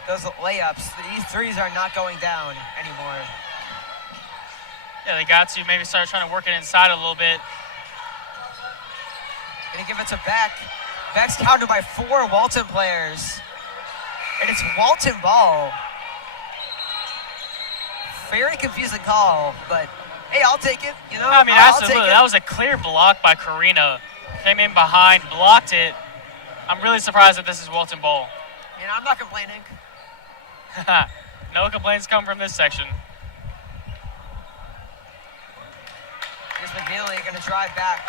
those layups. These threes are not going down anymore. Yeah, they got to maybe start trying to work it inside a little bit. Gonna give it to Beck. Beck's countered by 4 Walton players. And it's Walton ball. Very confusing call, but hey, I'll take it. You know, I mean, I'll absolutely. take it. That was a clear block by Karina. Came in behind, blocked it. I'm really surprised that this is Walton ball. You know, I'm not complaining. No complaints come from this section. Here's McNeely gonna drive back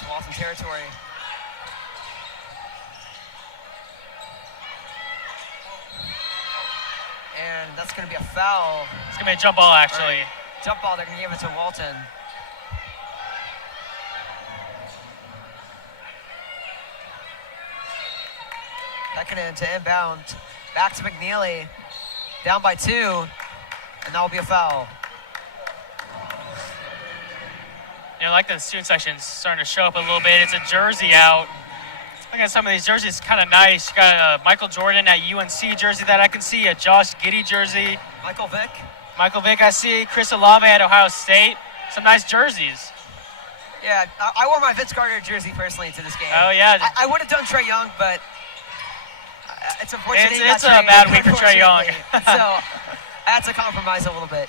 to Walton territory. And that's gonna be a foul. It's gonna be a jump ball, actually. Right. Jump ball, they're gonna give it to Walton. Second into inbound. Back to McNeely. Down by 2. And that will be a foul. You know, like the student section's starting to show up a little bit. It's a jersey out. Look at some of these jerseys, kind of nice. You got a Michael Jordan at UNC jersey that I can see, a Josh Giddey jersey. Michael Vick. Michael Vick, I see. Chris Olave at Ohio State. Some nice jerseys. Yeah, I wore my Vince Carter jersey personally into this game. Oh, yeah. I would have done Trae Young, but it's unfortunate. It's a bad week for Trae Young. So I had to compromise a little bit.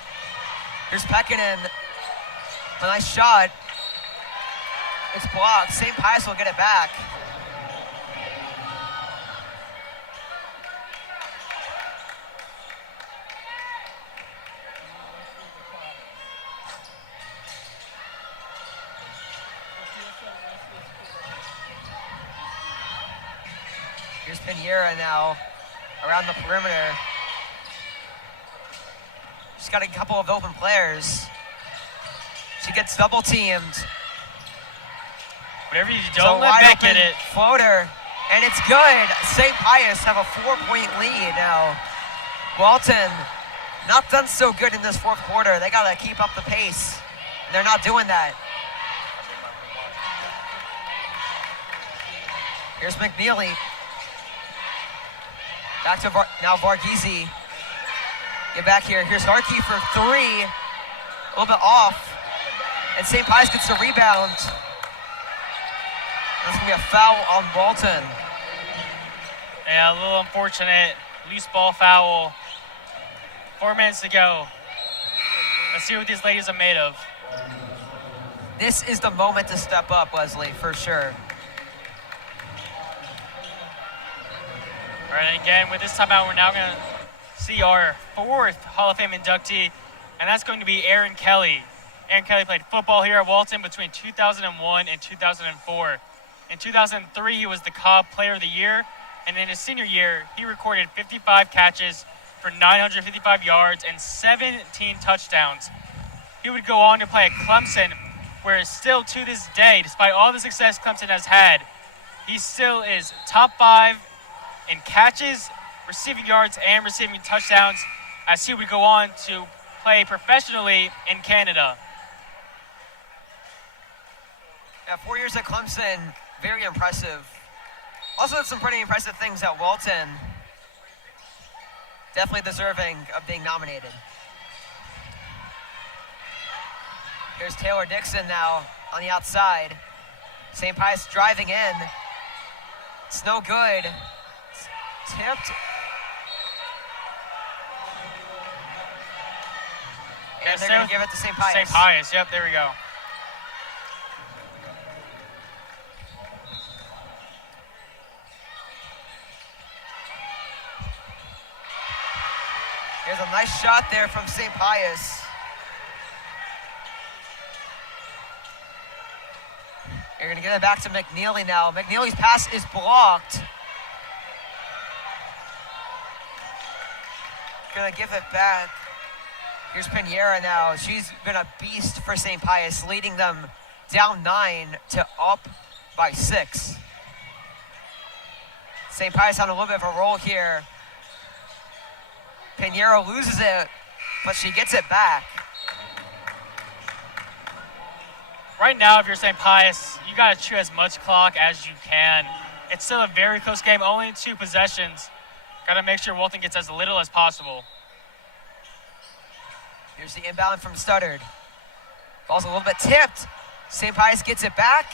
Here's Pekkanen. A nice shot. It's blocked. St. Pius will get it back. Here's Pinheira now around the perimeter. She's got a couple of open players. She gets double teamed. Whatever you don't let Beck get it. Floater, and it's good. St. Pius have a 4-point lead now. Walton not done so good in this fourth quarter. They got to keep up the pace, and they're not doing that. Here's McNeely. Back to now Varghese. Get back here. Here's Harkey for 3. A little bit off. And St. Pius gets the rebound. That's going to be a foul on Walton. Yeah, a little unfortunate. Loose ball foul. 4 minutes to go. Let's see what these ladies are made of. This is the moment to step up, Leslie, for sure. All right, again, with this timeout, we're now going to see our 4th Hall of Fame inductee, and that's going to be Aaron Kelly. Aaron Kelly played football here at Walton between 2001 and 2004. In 2003, he was the Cobb Player of the Year, and in his senior year, he recorded 55 catches for 955 yards and 17 touchdowns. He would go on to play at Clemson, where still to this day, despite all the success Clemson has had, he still is top 5 in catches, receiving yards, and receiving touchdowns, as he would go on to play professionally in Canada. Yeah, 4 years at Clemson, very impressive. Also did some pretty impressive things at Walton. Definitely deserving of being nominated. Here's Taylor Dixon now on the outside. St. Pius driving in. It's no good. It's tipped. And they're going to give it to St. Pius. St. Pius, yep, there we go. Here's a nice shot there from St. Pius. You're going to get it back to McNeely now. McNeely's pass is blocked. Going to give it back. Here's Pinheiro now. She's been a beast for St. Pius, leading them down 9 to up by 6. St. Pius on a little bit of a roll here. Pinheiro loses it, but she gets it back. Right now, if you're St. Pius, you got to chew as much clock as you can. It's still a very close game, only 2 possessions. Got to make sure Walton gets as little as possible. Here's the inbound from Studdard. Ball's a little bit tipped. St. Pius gets it back.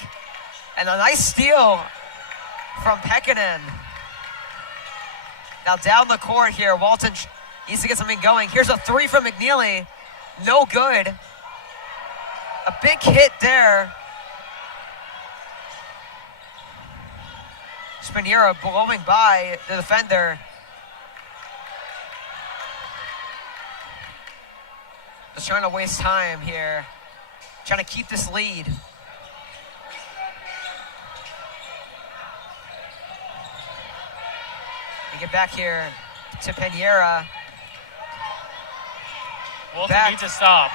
And a nice steal from Pekkanen. Now down the court here, Walton needs to get something going. Here's a 3 from McNeely. No good. A big hit there. Pinheiro blowing by the defender. Just trying to waste time here. Trying to keep this lead. We get back here to Pinheiro. Walton needs to stop.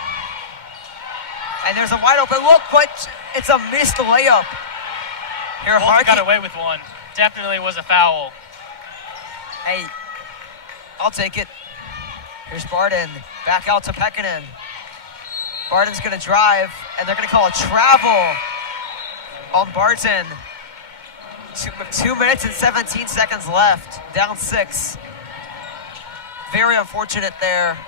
And there's a wide open look, but it's a missed layup. Here, Walton got away with one. Definitely was a foul. Hey, I'll take it. Here's Barden, back out to Pekkanen. Barden's gonna drive, and they're gonna call a travel on Barton. With 2 minutes and 17 seconds left, down 6. Very unfortunate there.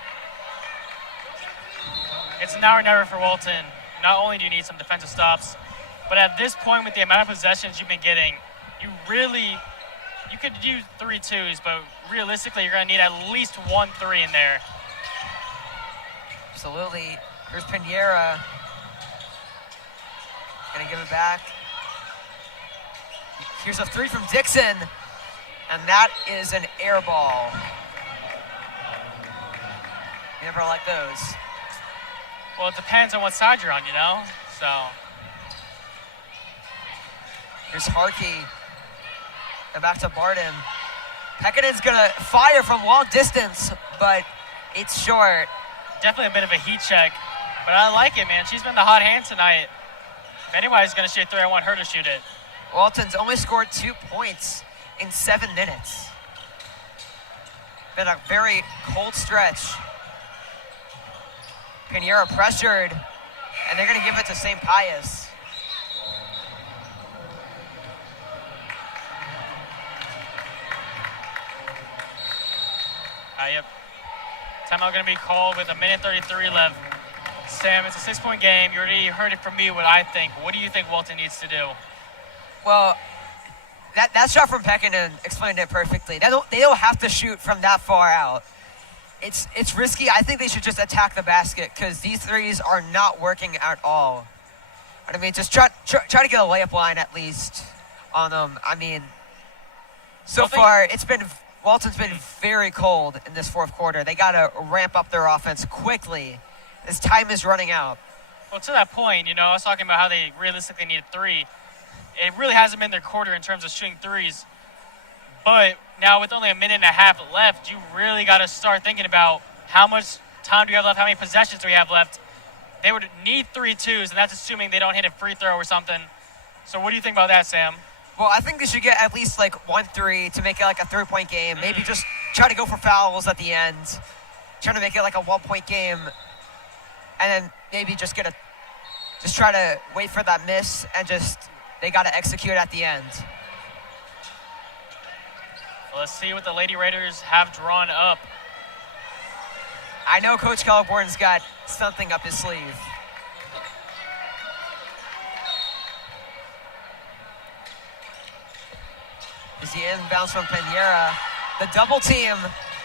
It's now or never for Walton. Not only do you need some defensive stops, but at this point with the amount of possessions you've been getting, you could do 3 twos, but realistically you're going to need at least 1 3 in there. Absolutely. Here's Pinheiro. Going to give it back. Here's a 3 from Dixon, and that is an air ball. Never like those. Well, it depends on what side you're on, you know? So. Here's Harkey. And back to Barden. Pekkanen's gonna fire from long distance, but it's short. Definitely a bit of a heat check, but I like it, man. She's been the hot hand tonight. If anybody's gonna shoot 3, I want her to shoot it. Walton's only scored 2 points in 7 minutes. Been a very cold stretch. Pinheiro pressured, and they're going to give it to St. Pius. Yep. Timeout going to be called with 1:33 left. Sam, it's a 6-point game. You already heard it from me what I think. What do you think Walton needs to do? Well, that shot from Pekkanen explained it perfectly. They don't have to shoot from that far out. It's risky. I think they should just attack the basket because these threes are not working at all. I mean, just try to get a layup line at least on them. I mean, so far Walton's been very cold in this 4th quarter. They got to ramp up their offense quickly as time is running out. Well, to that point, I was talking about how they realistically need a 3. It really hasn't been their quarter in terms of shooting threes. But now with only 1.5 minutes left, you really got to start thinking about how much time do we have left, how many possessions do we have left. They would need 3 twos, and that's assuming they don't hit a free throw or something. So what do you think about that, Sam? Well, I think they should get at least like 1 3 to make it like a 3-point game. Maybe just try to go for fouls at the end. Trying to make it like a 1-point game. And then maybe just try to wait for that miss and they got to execute at the end. Well, let's see what the Lady Raiders have drawn up. I know Coach Kelleborn's got something up his sleeve. Is the inbounds from Pinheira. The double team.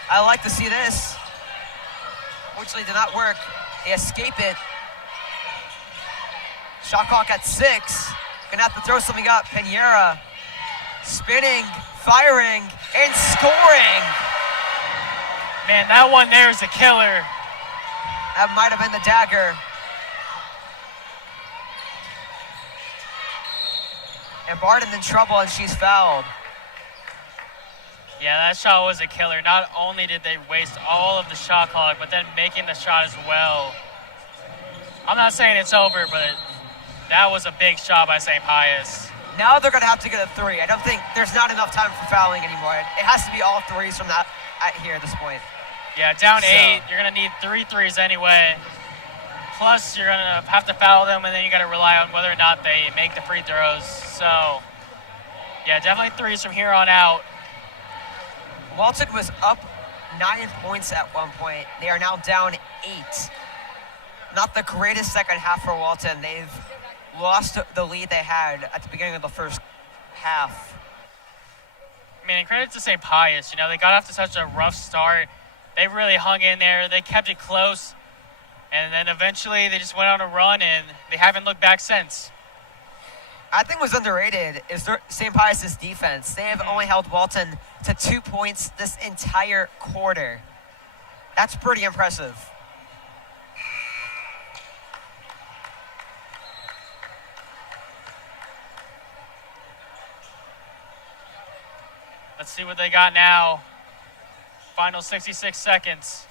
I like to see this. Fortunately, did not work. They escape it. Shot clock at 6. Gonna have to throw something up. Pinheira spinning, firing, and scoring. Man, that one there is a killer. That might have been the dagger. And Barton in trouble, and she's fouled. Yeah, that shot was a killer. Not only did they waste all of the shot clock, but then making the shot as well. I'm not saying it's over, but that was a big shot by St. Pius. Now they're going to have to get a 3. I don't think there's not enough time for fouling anymore. It has to be all 3s from that here at this point. Yeah, down 8, you're going to need 3 threes anyway. Plus, you're going to have to foul them, and then you got to rely on whether or not they make the free throws. So, yeah, definitely 3s from here on out. Walton was up 9 points at one point. They are now down 8. Not the greatest second half for Walton. They've lost the lead they had at the beginning of the first half. I mean, and credit to St. Pius. You know, they got off to such a rough start. They really hung in there. They kept it close. And then eventually they just went on a run, and they haven't looked back since. I think what's underrated is St. Pius' defense. They have only held Walton to 2 points this entire quarter. That's pretty impressive. Let's see what they got now. Final 66 seconds.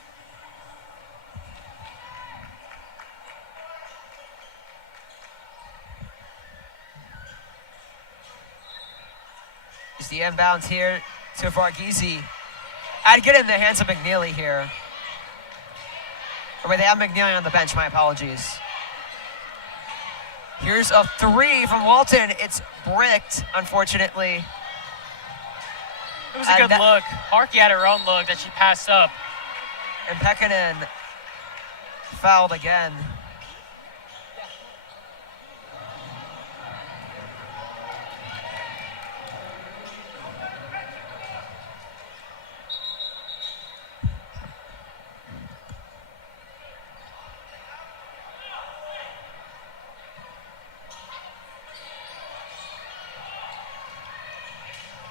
Is the inbounds here to Varghese. I'd get it in the hands of McNeely here. Or wait, they have McNeely on the bench, my apologies. Here's a 3 from Walton. It's bricked, unfortunately. It was a good look. Harkey had her own look that she passed up. And Pekkanen fouled again.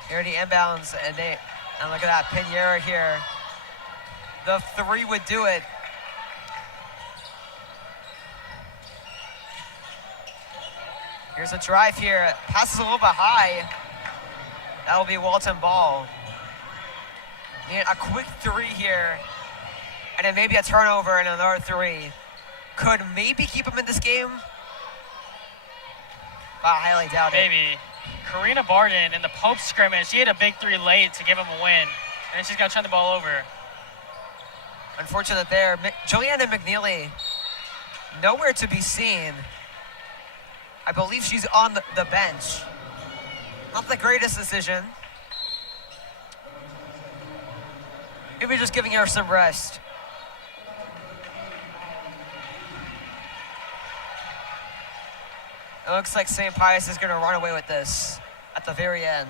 Here the inbounds, and look at that, Pinheira here. The 3 would do it. Here's a drive here. Passes a little bit high. That'll be Walton ball. And a quick 3 here, and then maybe a turnover and another 3. Could maybe keep him in this game. But I highly doubt it. Maybe. Karina Barden in the Pope scrimmage, she had a big 3 late to give him a win. And then she's got to turn the ball over. Unfortunate there. Juliana McNeely, nowhere to be seen. I believe she's on the bench. Not the greatest decision. Maybe just giving her some rest. It looks like St. Pius is going to run away with this at the very end.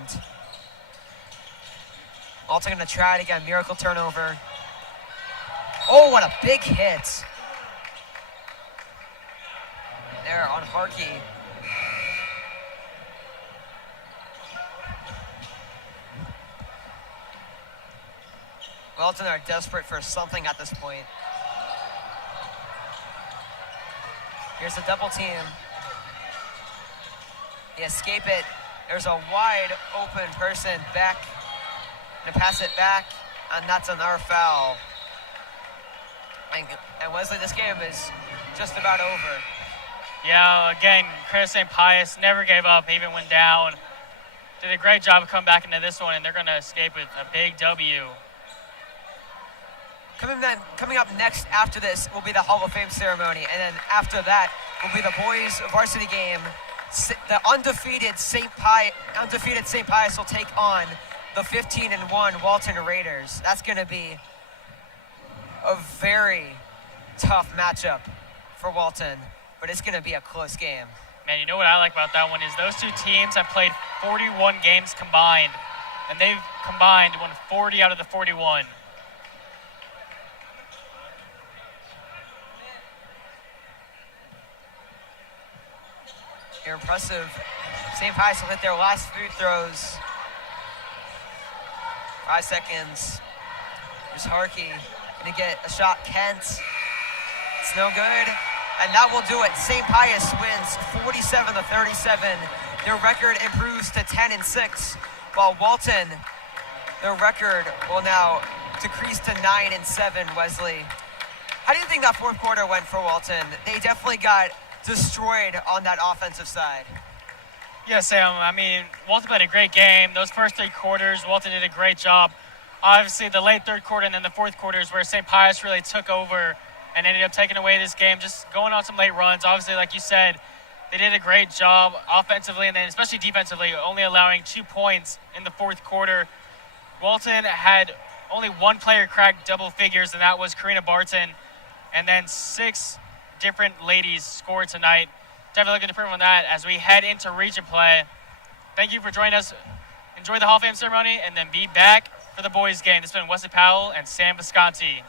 Walton going to try it again. Miracle turnover. Oh, what a big hit. There on Harkey. Walton are desperate for something at this point. Here's a double team. They escape it. There's a wide open person back. Gonna pass it back, and that's another foul. And Wesley, this game is just about over. Yeah, again, Chris St. Pius never gave up, even went down. Did a great job of coming back into this one, and they're gonna escape with a big W. Coming up next after this will be the Hall of Fame ceremony, and then after that will be the boys varsity game. The undefeated St. Pius will take on the 15-1 Walton Raiders. That's going to be a very tough matchup for Walton, but it's going to be a close game. Man, you know what I like about that one is those two teams have played 41 games combined. and they've combined won 40 out of the 41. They're impressive. St. Pius will hit their last free throws. 5 seconds. Here's Harkey. Gonna get a shot. Kent. It's no good. And that will do it. St. Pius wins 47-37. Their record improves to 10-6, while Walton, their record will now decrease to 9-7. Wesley, how do you think that fourth quarter went for Walton? They definitely got destroyed on that offensive side. Yeah, Sam. I mean, Walton played a great game. Those first 3 quarters, Walton did a great job. Obviously, the late third quarter and then the fourth quarter is where St. Pius really took over and ended up taking away this game, just going on some late runs. Obviously, like you said, they did a great job offensively and then especially defensively, only allowing 2 points in the fourth quarter. Walton had only one player crack double figures, and that was Karina Barton. And then 6 different ladies scored tonight. Definitely looking to improve on that as we head into region play. Thank you for joining us. Enjoy the Hall of Fame ceremony, and then be back for the boys' game. This has been Wesley Powell and Sam Visconti.